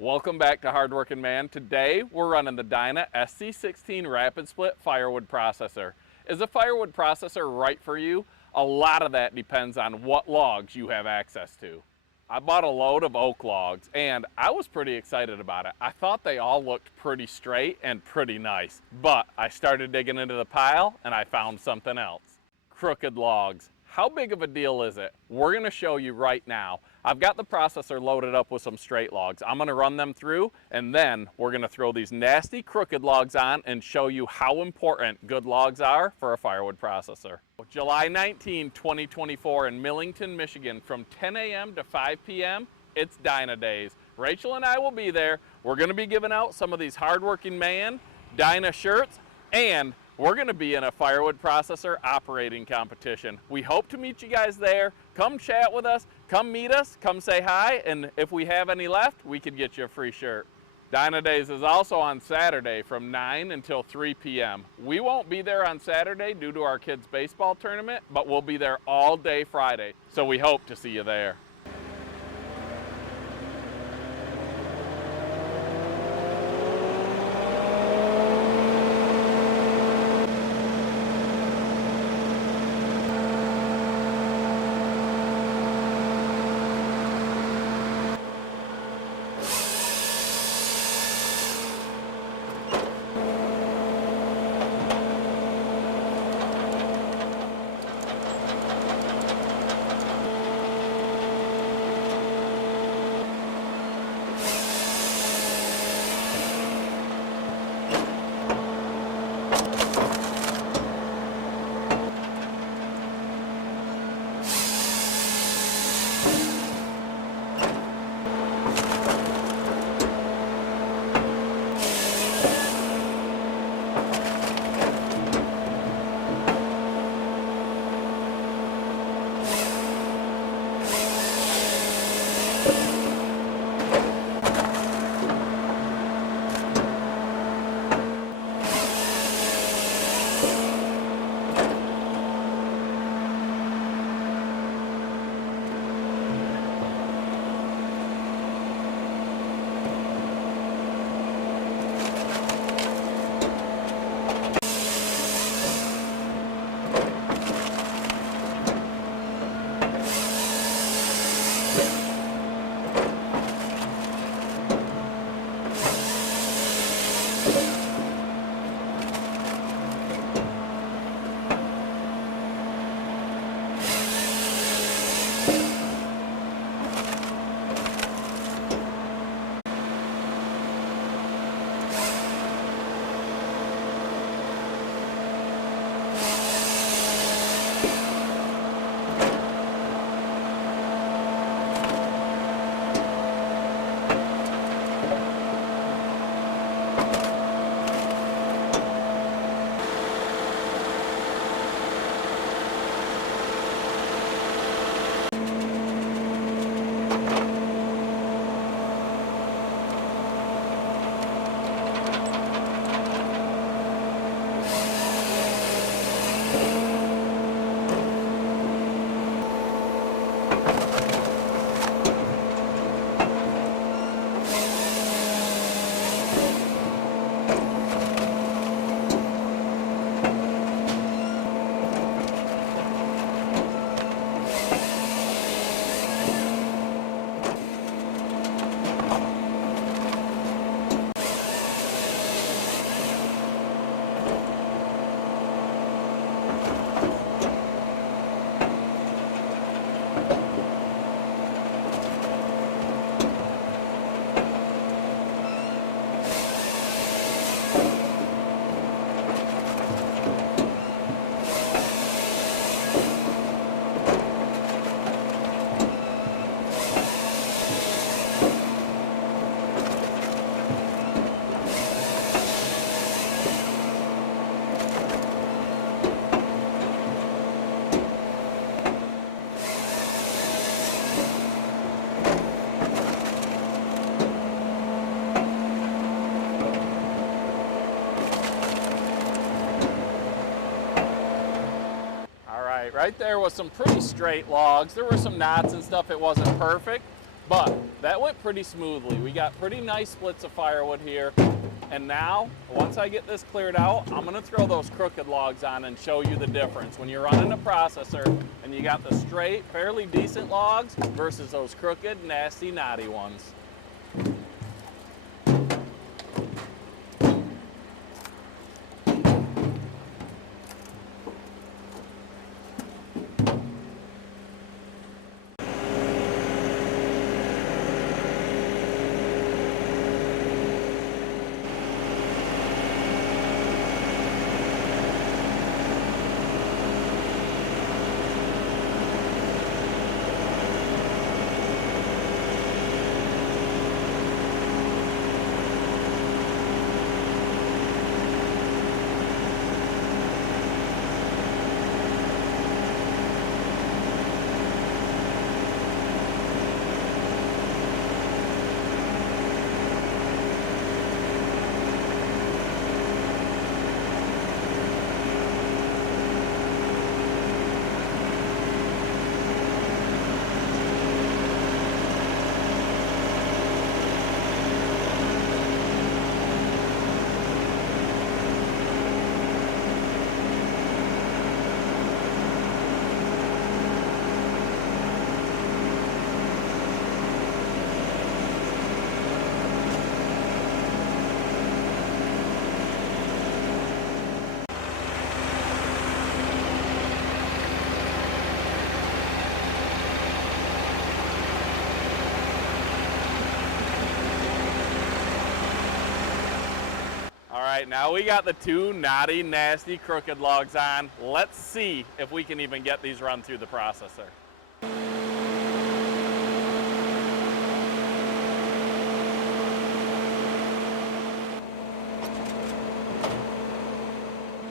Welcome back to Hardworking Man. Today we're running the Dyna SC16 Rapid Split Firewood processor. Is a firewood processor right for you? A lot of that depends on what logs you have access to. I bought a load of oak logs and I was pretty excited about it. I thought they all looked pretty straight and pretty nice, but I started digging into the pile and I found something else. Crooked logs. How big of a deal is it? We're going to show you right now. I've got the processor loaded up with some straight logs. I'm going to run them through and then we're going to throw these nasty crooked logs on and show you how important good logs are for a firewood processor. July 19, 2024 in Millington, Michigan from 10 a.m. to 5 p.m. It's Dyna Days. Rachel and I will be there. We're going to be giving out some of these Hardworking Man Dyna shirts, and we're going to be in a firewood processor operating competition. We hope to meet you guys there. Come chat with us, come meet us, come say hi, and if we have any left, we could get you a free shirt. Dyna Days is also on Saturday from 9 until 3 p.m. We won't be there on Saturday due to our kids' baseball tournament, but we'll be there all day Friday, so we hope to see you there. Right there was some pretty straight logs. There were some knots and stuff. It wasn't perfect, But that went pretty smoothly. We got pretty nice splits of firewood here. And now, once I get this cleared out, I'm gonna throw those crooked logs on and show you the difference. When you're running a processor and you got the straight, fairly decent logs versus those crooked, nasty, knotty ones. All right, now we got the two knotty, nasty, crooked logs on. Let's see if we can even get these run through the processor.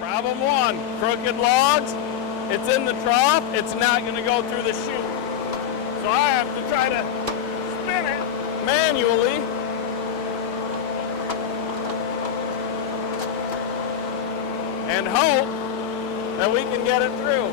Problem one, crooked logs. It's in the trough, it's not gonna go through the chute. So I have to try to spin it manually. And hope that we can get it through.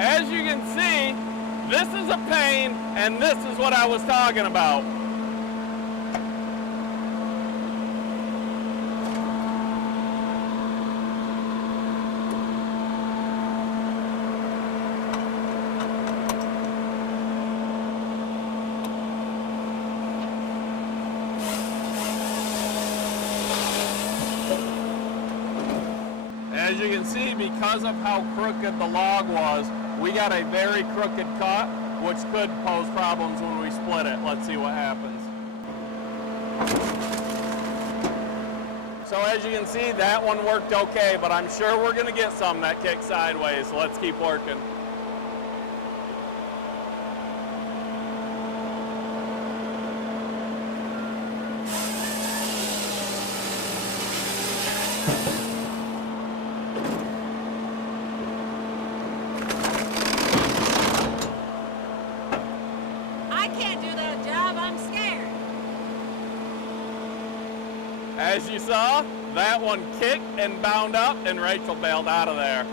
As you can see, this is a pain, and this is what I was talking about. As you can see, because of how crooked the log was, we got a very crooked cut, which could pose problems when we split it. Let's see what happens. So as you can see, that one worked okay, but I'm sure we're gonna get some that kick sideways, so let's keep working. As you saw, that one kicked and bound up, and Rachel bailed out of there.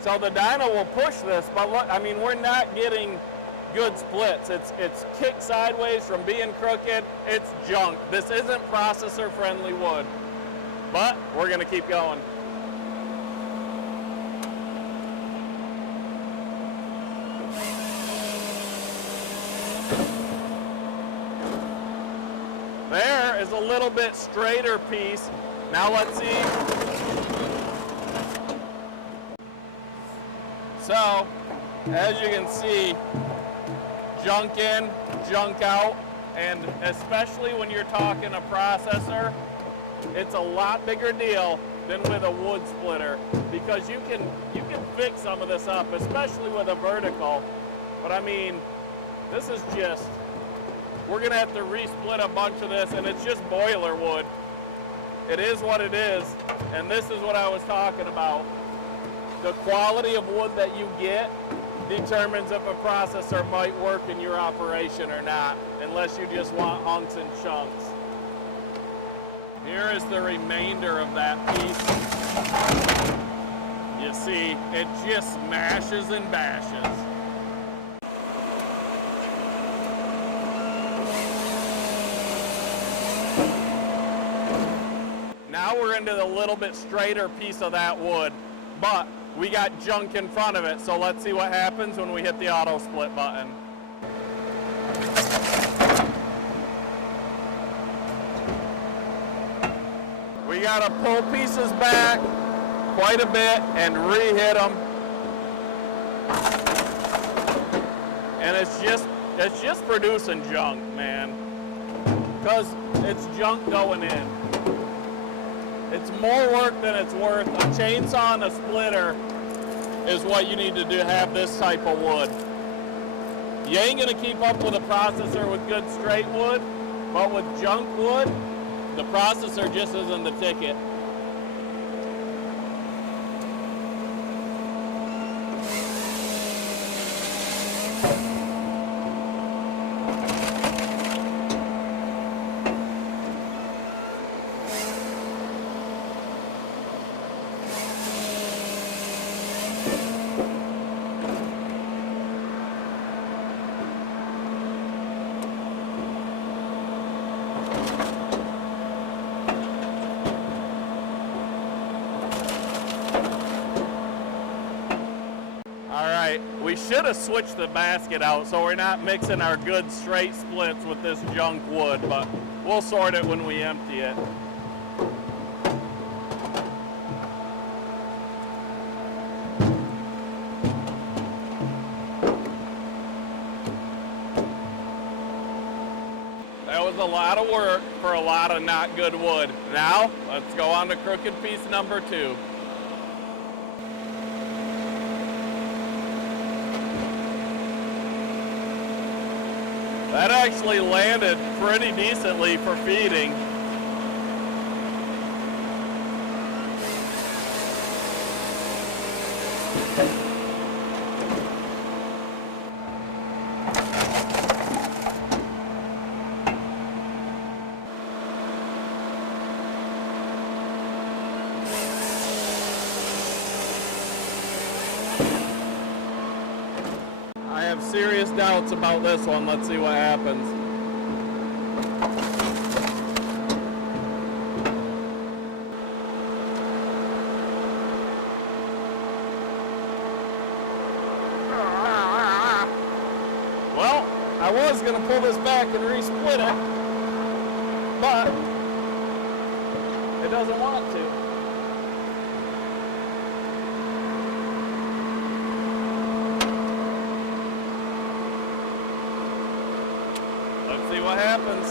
So the Dyna will push this, but look, I mean, we're not getting good splits. It's kicked sideways from being crooked. It's junk. This isn't processor-friendly wood, but we're gonna keep going. There is a little bit straighter piece. Now let's see. So, as you can see, junk in, junk out, and especially when you're talking a processor, it's a lot bigger deal than with a wood splitter, because you can fix some of this up, especially with a vertical. But I mean, this is just, we're gonna have to resplit a bunch of this, and it's just boiler wood. It is what it is, and this is what I was talking about. The quality of wood that you get determines if a processor might work in your operation or not, unless you just want hunks and chunks. Here is the remainder of that piece. You see, it just smashes and bashes. Now we're into the little bit straighter piece of that wood, but we got junk in front of it, so let's see what happens when we hit the auto split button. We gotta pull pieces back quite a bit and re-hit them. And it's just producing junk, man. Because it's junk going in. It's more work than it's worth. A chainsaw and a splitter is what you need to do, have this type of wood. You ain't gonna keep up with a processor with good straight wood, but with junk wood, the processor just isn't the ticket. We should have switched the basket out so we're not mixing our good straight splits with this junk wood, but we'll sort it when we empty it. That was a lot of work for a lot of not good wood. Now, let's go on to crooked piece number 2. That actually landed pretty decently for feeding. I have serious doubts about this one. Let's see what happens. Well, I was going to pull this back and resplit it, but it doesn't want to. See what happens.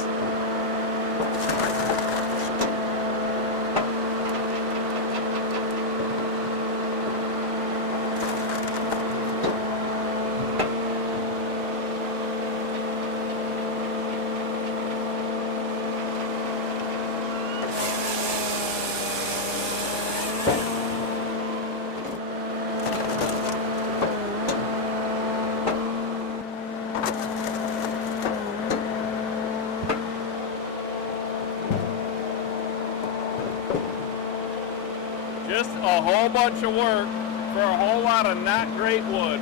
Just a whole bunch of work for a whole lot of not great wood.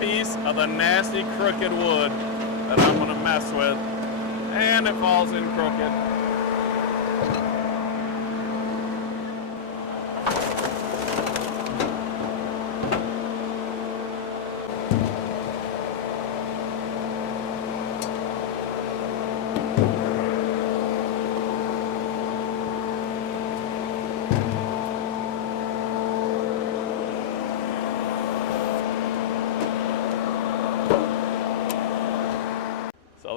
Piece of the nasty crooked wood that I'm going to mess with, and it falls in crooked.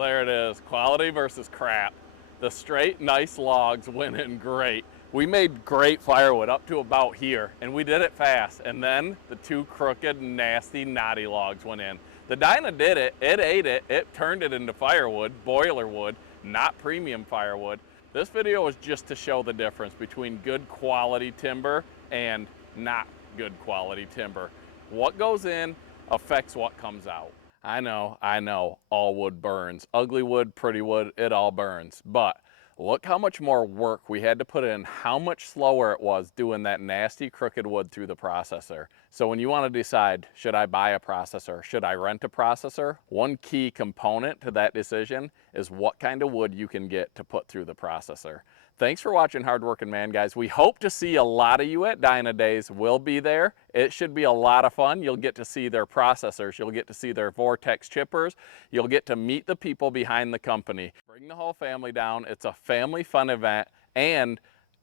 there it is, quality versus crap. The straight, nice logs went in great. We made great firewood up to about here, and we did it fast. And then the two crooked, nasty, knotty logs went in. The Dyna did it, it ate it, it turned it into firewood, boiler wood, not premium firewood. This video is just to show the difference between good quality timber and not good quality timber. What goes in affects what comes out. I know, all wood burns. Ugly wood, pretty wood, it all burns. But look how much more work we had to put in, how much slower it was doing that nasty crooked wood through the processor. So when you want to decide, should I buy a processor, should I rent a processor? One key component to that decision is what kind of wood you can get to put through the processor. Thanks for watching Hardworking Man, guys. We hope to see a lot of you at Dyna Days. We'll be there. It should be a lot of fun. You'll get to see their processors. You'll get to see their Vortex chippers. You'll get to meet the people behind the company. Bring the whole family down. It's a family fun event, and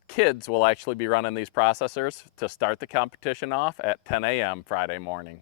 kids will actually be running these processors to start the competition off at 10 a.m. Friday morning.